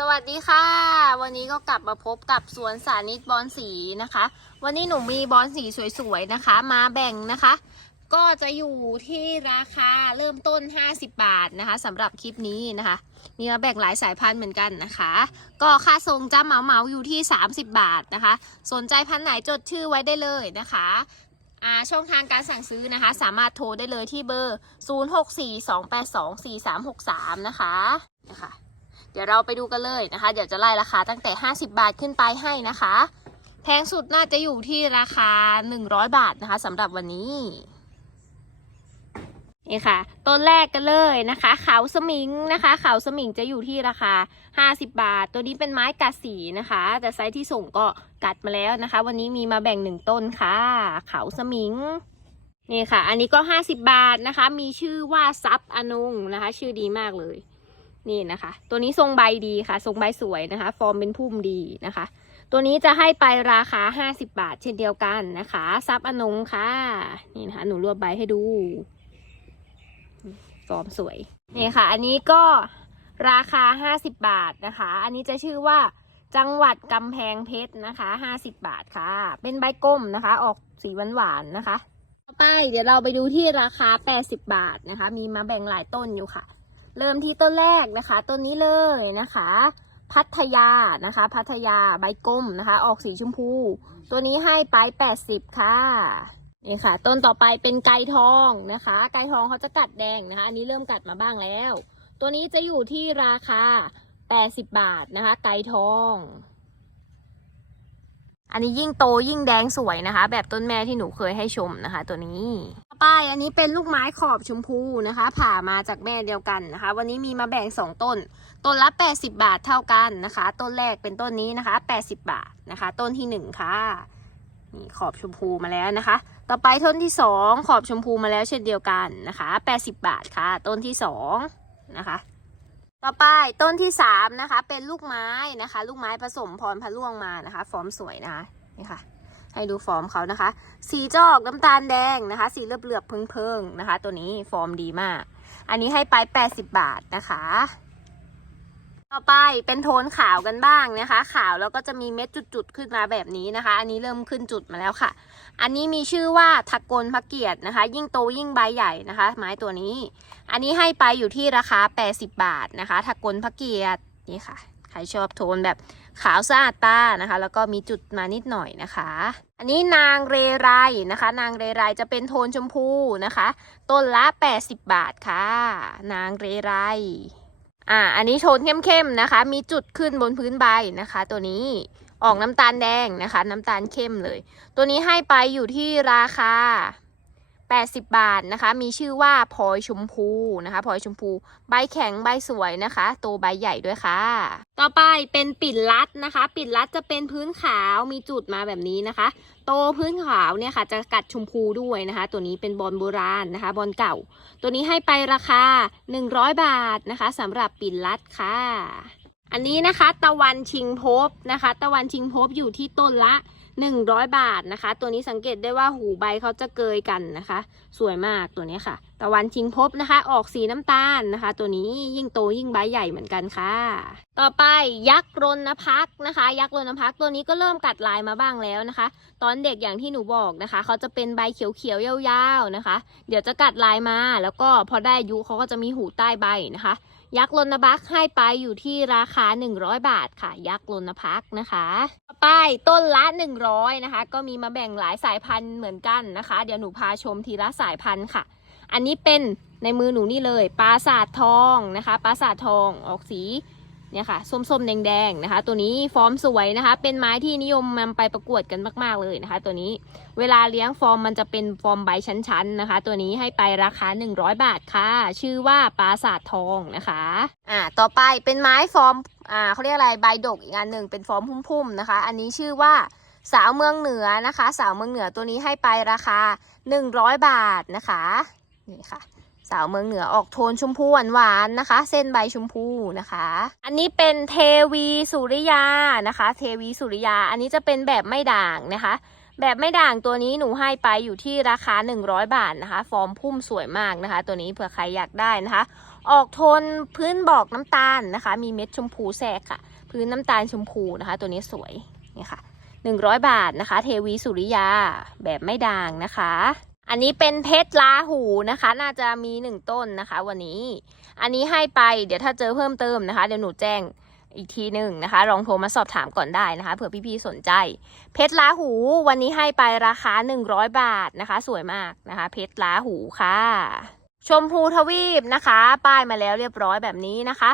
สวัสดีค่ะ วันนี้ก็กลับมาพบกับสวนสานิตบอลสีนะคะ วันนี้หนูมีบอลสีสวยๆนะคะ มาแบ่งนะคะ ก็จะอยู่ที่ราคาเริ่มต้น 50 บาทนะคะสำหรับคลิปนี้นะคะ มีมาแบ่งหลายสายพันธุ์เหมือนกันนะคะ ก็ค่าทรงจะเหมาเมาๆอยู่ที่ 30 บาทนะคะ สนใจพันธุ์ไหนจดชื่อไว้ได้เลยนะคะช่องทางการสั่งซื้อนะคะ สามารถโทรได้เลยที่เบอร์ 0642824363 นะคะนะคะ เดี๋ยวเราไปดูกันเลยนะคะ เดี๋ยวจะไล่ราคาตั้งแต่ 50 บาทขึ้นไปให้นะคะ แพงสุดน่าจะอยู่ที่ราคา 100 บาทนะคะสำหรับวันนี้นี่ค่ะต้นแรกกันเลยนะคะเขาสมิงนะคะเขาสมิงจะอยู่ที่ราคา 50 บาท ตัวนี้เป็นไม้กัดสีนะคะ แต่ไซส์ที่ส่งก็กัดมาแล้วนะคะ วันนี้มีมาแบ่งหนึ่งต้นค่ะเขาสมิงนี่ค่ะ อันนี้ก็ 50 บาทนะคะ มีชื่อว่าซับอนุงนะคะ ชื่อดีมากเลย นี่นะคะ ตัวนี้ทรงใบดีค่ะ ทรงใบสวยนะคะ ฟอร์มเป็นพุ่มดีนะคะ ตัวนี้จะให้ไปราคา 50 บาท เช่นเดียวกันนะคะซับอนงค่ะ นี่นะคะ หนูรวบใบให้ดู ฟอร์มสวย นี่ค่ะ อันนี้ก็ราคา 50 บาทนะคะ อันนี้จะชื่อว่าจังหวัดกำแพงเพชรนะคะ 50 บาทค่ะ เป็นใบกลมนะคะ ออกสีหวานๆนะคะ ต่อไปเดี๋ยวเราไปดูที่ราคา 80 บาทนะคะ มีมาแบ่งหลายต้นอยู่ค่ะ เริ่มที่ต้นแรกนะคะ ต้นนี้เลยนะคะ พัทยานะคะ พัทยาใบกลมนะคะ ออกสีชมพู ตัวนี้ให้ไป80ค่ะนี่ค่ะ ต้นต่อไปเป็นไก่ทองนะคะ ไก่ทองเขาจะกัดแดงนะคะ อันนี้เริ่มกัดมาบ้างแล้ว ตัวนี้จะอยู่ที่ราคา80บาทนะคะ ไก่ทองอันนี้ยิ่งโตยิ่งแดงสวยนะคะ แบบต้นแม่ที่หนูเคยให้ชมนะคะ ตัวนี้ ไปอันนี้เป็นลูกไม้ขอบชมพูนะคะ ผ่ามาจากแม่เดียวกันนะคะ วันนี้มีมาแบ่งสองต้น ต้นละ 80 บาทเท่ากันนะคะ ต้นแรกเป็นต้นนี้นะคะ 80 บาทนะคะ ต้นที่หนึ่งค่ะนี่ขอบชมพูมาแล้วนะคะ ต่อไปต้นที่สองขอบชมพูมาแล้วเช่นเดียวกันนะคะ 80 บาทค่ะ ต้นที่สองนะคะต่อไปต้นที่สามนะคะ เป็นลูกไม้นะคะ ลูกไม้ผสมพรพะล่วงมานะคะ ฟอร์มสวยนะคะนี่ค่ะ ให้ดูฟอร์มเขานะคะ สีจอกน้ำตาลแดงนะคะ สีเหลือบๆเพิงๆนะคะ ตัวนี้ฟอร์มดีมาก อันนี้ให้ไป 80 บาทนะคะ ต่อไปเป็นโทนขาวกันบ้างนะคะ ขาวแล้วก็จะมีเม็ดจุดๆขึ้นมาแบบนี้นะคะ อันนี้เริ่มขึ้นจุดมาแล้วค่ะ อันนี้มีชื่อว่าทักกลพระเกียรตินะคะ ยิ่งโตยิ่งใบใหญ่นะคะ ไม้ตัวนี้ อันนี้ให้ไปอยู่ที่ราคา 80 บาทนะคะทักกลพระเกียรตินี่ค่ะ ใครชอบโทนแบบ ขาวสะอาดตานะคะ แล้วก็มีจุดมานิดหน่อยนะคะ อันนี้นางเรไรนะคะ นางเรไรจะเป็นโทนชมพูนะคะ ต้นละ 80 บาทค่ะ นางเรไรอ่า อันนี้โทนเข้มๆนะคะ มีจุดขึ้นบนพื้นใบนะคะ ตัวนี้ออกน้ำตาลแดงนะคะ น้ำตาลเข้มเลย ตัวนี้ให้ไปอยู่ที่ราคา 80 บาทนะคะ มีชื่อว่าพลอยชมพูนะคะพลอยชมพู ใบแข็งใบสวยนะคะ โตใบใหญ่ด้วยค่ะ ต่อไปเป็นปิ่นลัดนะคะ ปิ่นลัดจะเป็นพื้นขาวมีจุดมาแบบนี้นะคะ โตพื้นขาวเนี่ยค่ะ จะกัดชมพูด้วยนะคะ ตัวนี้เป็นบอลโบราณนะคะ บอลเก่า ตัวนี้ให้ไปราคา 100 บาทนะคะสำหรับปิ่นลัดค่ะ อันนี้นะคะ ตะวันชิงพบนะคะ ตะวันชิงพบอยู่ที่ต้นละ 100 บาทนะคะ ตัวนี้สังเกตได้ว่าหูใบเขาจะเกยกันนะคะ สวยมากตัวนี้ค่ะ ตะวันชิงพบนะคะ ออกสีน้ำตาลนะคะ ตัวนี้ยิ่งโตยิ่งใบใหญ่เหมือนกันค่ะ ต่อไปยักษ์รณพักนะคะ ยักษ์รณพักตัวนี้ก็เริ่มกัดลายมาบ้างแล้วนะคะ ตอนเด็กอย่างที่หนูบอกนะคะ เขาจะเป็นใบเขียวๆยาวๆนะคะ เดี๋ยวจะกัดลายมา แล้วก็พอได้อายุเขาก็จะมีหูใต้ใบนะคะ ยักษ์ลนบักให้ไปอยู่ที่ราคา 100 บาทค่ะ ยักษ์ลนพักนะคะต่อไปต้นละ 100นะคะ ก็มีมาแบ่งหลายสายพันธุ์เหมือนกันนะคะ เดี๋ยวหนูพาชมทีละสายพันธุ์ค่ะ อันนี้เป็นในมือหนูนี่เลยปราสาททองนะคะปราสาททองออกสี เนี่ยค่ะส้มๆแดงๆนะคะ ตัวนี้ฟอร์มสวยนะคะ เป็นไม้ที่นิยมนำไปประกวดกันมาก ๆเลยนะคะ ตัวนี้เวลาเลี้ยงฟอร์มมันจะเป็นฟอร์มใบชั้นๆนะคะ ตัวนี้ให้ไปราคา 100 บาทค่ะ ชื่อว่าปราสาททองนะคะอ่าต่อไปเป็นไม้ฟอร์มอ่าเขาเรียกอะไรใบดกอีกอันหนึ่งเป็นฟอร์มพุ่มๆนะคะ อันนี้ชื่อว่าสาวเมืองเหนือนะคะ สาวเมืองเหนือตัวนี้ให้ไปราคา 100 บาทนะคะนี่ค่ะ สาวเมืองเหนือออกโทนชมพูหวานๆนะคะ เส้นใบชมพูนะคะ อันนี้เป็นเทวีสุริยานะคะ เทวีสุริยา อันนี้จะเป็นแบบไม่ด่างนะคะ แบบไม่ด่างตัวนี้หนูให้ไปอยู่ที่ราคา 100 บาทนะคะ ฟอร์มพุ่มสวยมากนะคะ ตัวนี้เผื่อใครอยากได้นะคะ ออกโทนพื้นบอกน้ำตาลนะคะ มีเม็ดชมพูแทรกค่ะ พื้นน้ำตาลชมพูนะคะ ตัวนี้สวยนี่ค่ะ100 บาทนะคะ เทวีสุริยาแบบไม่ด่างนะคะ อันนี้เป็นเพชรลาหูนะคะ น่าจะมีหนึ่งต้นนะคะ วันนี้ อันนี้ให้ไปเดี๋ยวถ้าเจอเพิ่มเติมนะคะ เดี๋ยวหนูแจ้งอีกทีหนึ่งนะคะลองโทรมาสอบถามก่อนได้นะคะเผื่อพี่ๆสนใจ เพชรลาหูวันนี้ให้ไปราคา 100 บาทนะคะ สวยมากนะคะ เพชรลาหูค่ะ ชมพูทวีปนะคะ ป้ายมาแล้วเรียบร้อยแบบนี้นะคะ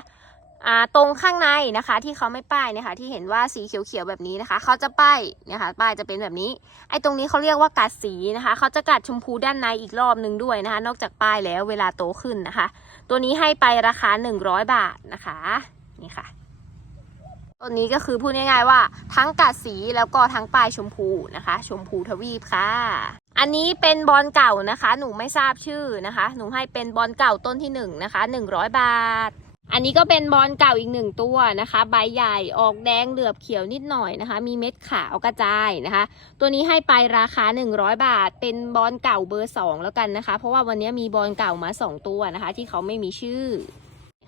ตรงข้างในนะคะที่เขาไม่ป้ายนะคะที่เห็นว่าสีเขียวๆแบบนี้นะคะ เขาจะป้ายนะคะป้ายจะเป็นแบบนี้ ไอ้ตรงนี้เขาเรียกว่ากัดสีนะคะ เขาจะกัดชมพูด้านในอีกรอบหนึ่งด้วยนะคะ นอกจากป้ายแล้วเวลาโตขึ้นนะคะ ตัวนี้ให้ไปราคา 100 บาทนะคะนี่ค่ะตัวนี้ก็คือพูดง่ายๆว่าทั้งกัดสีแล้วก็ทั้งปลายชมพูนะคะ ชมพูทวีปค่ะอันนี้เป็นบอลเก่านะคะ หนูไม่ทราบชื่อนะคะ หนูให้เป็นบอลเก่าต้นที่หนึ่งนะคะหนึ่งร้อยบาท อันนี้ก็เป็นบอลเก่าอีกหนึ่งตัวนะคะ ใบใหญ่ออกแดงเหลือบเขียวนิดหน่อยนะคะ มีเม็ดขาวกระจายนะคะ ตัวนี้ให้ไปราคา 100 บาท เป็นบอลเก่าเบอร์ 2 แล้วกันนะคะ เพราะว่าวันนี้มีบอลเก่ามา 2 ตัวนะคะ ที่เขาไม่มีชื่อ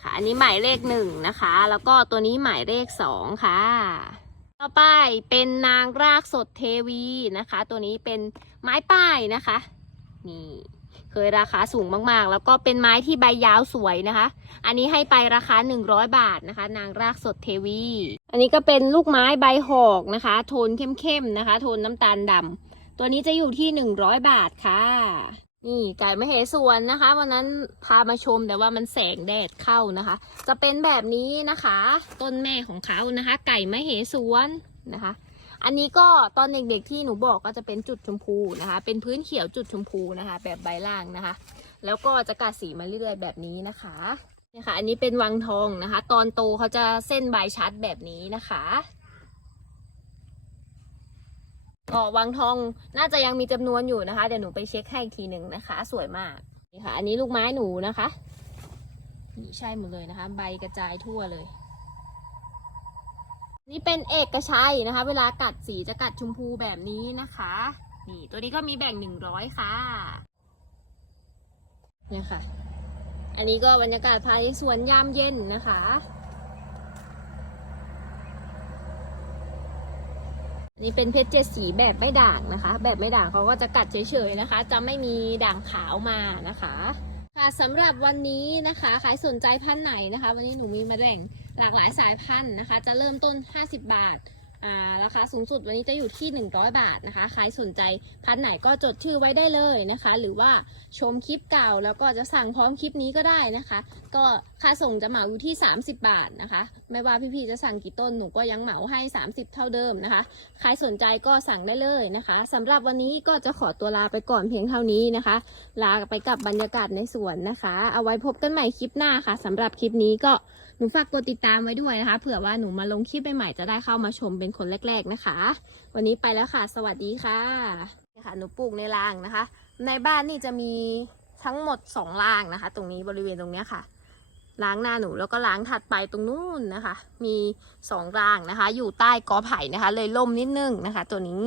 ค่ะ อันนี้หมายเลขหนึ่งนะคะ แล้วก็ตัวนี้หมายเลขสองค่ะ ต่อไปเป็นนางรากสดเทวีนะคะ ตัวนี้เป็นไม้ป้ายนะคะ นี่ เคยราคาสูงมากๆ แล้วก็เป็นไม้ที่ใบยาวสวยนะคะ อันนี้ให้ไปราคา 100 บาทนะคะ นางรากสดเทวี อันนี้ก็เป็นลูกไม้ใบหอกนะคะ โทนเข้มๆนะคะ โทนน้ำตาลดำตัวนี้จะอยู่ที่ 100 บาทค่ะ นี่ไก่มเหสวนนะคะ วันนั้นพามาชมแต่ว่ามันแสงแดดเข้านะคะ จะเป็นแบบนี้นะคะ ต้นแม่ของเขานะคะ ไก่มเหสวนนะคะ อันนี้ก็ตอนเด็กๆที่หนูบอกก็จะเป็นจุดชมพูนะคะ เป็นพื้นเขียวจุดชมพูนะคะ แบบใบล่างนะคะ แล้วก็จะกัดสีมาเรื่อยๆแบบนี้นะคะเนี่ยค่ะ อันนี้เป็นวังทองนะคะ ตอนโตเขาจะเส้นใบชัดแบบนี้นะคะก็วังทองน่าจะยังมีจำนวนอยู่นะคะ เดี๋ยวหนูไปเช็คให้อีกทีหนึ่งนะคะ สวยมากนี่ค่ะ อันนี้ลูกไม้หนูนะคะนี่ใช่หมดเลยนะคะ ใบกระจายทั่วเลย นี่เป็นเอกชัยนะคะ เวลากัดสีจะกัดชมพูแบบนี้นะคะ นี่ตัวนี้ก็มีแบ่งหนึ่งร้อยค่ะ เนี่ยค่ะ อันนี้ก็บรรยากาศภายในสวนยามเย็นนะคะนนี้เป็นเพชรเจ็ดสีแบบไม่ด่างนะคะ แบบไม่ด่างเขาก็จะกัดเฉยๆนะคะ จะไม่มีด่างขาวมานะคะ ค่ะสำหรับวันนี้นะคะ ใครสนใจพันไหนนะคะ วันนี้หนูมีมาแบ่ง หลากหลายสายพันธุ์นะคะ จะเริ่มต้น 50 บาทอ่าราคาสูงสุดวันนี้จะอยู่ที่ 100 บาทนะคะ ใครสนใจพันธุ์ไหนก็จดชื่อไว้ได้เลยนะคะ หรือว่าชมคลิปเก่าแล้วก็จะสั่งพร้อมคลิปนี้ก็ได้นะคะ ก็ค่าส่งจะเหมาอยู่ที่ 30 บาทนะคะ ไม่ว่าพี่ๆจะสั่งกี่ต้นหนูก็ยังเหมาให้ 30 เท่าเดิมนะคะ ใครสนใจก็สั่งได้เลยนะคะสำหรับวันนี้ก็จะขอตัวลาไปก่อนเพียงเท่านี้นะคะ ลาไปกับบรรยากาศในสวนนะคะ เอาไว้พบกันใหม่คลิปหน้าค่ะสำหรับคลิปนี้ก็ หนูฝากกดติดตามไว้ด้วยนะคะ เผื่อว่าหนูมาลงคลิปใหม่ๆจะได้เข้ามาชมเป็นคนแรก ๆนะคะ วันนี้ไปแล้วค่ะ สวัสดีค่ะนี่ค่ะ หนูปลูกในรางนะคะ ในบ้านนี่จะมีทั้งหมดสองรางนะคะ ตรงนี้บริเวณตรงเนี้ยค่ะล้างหน้าหนูแล้วก็ล้างถัดไปตรงนู้นนะคะ มีสองรางนะคะ อยู่ใต้กอไผ่นะคะ เลยล่มนิดนึงนะคะ ตัวนี้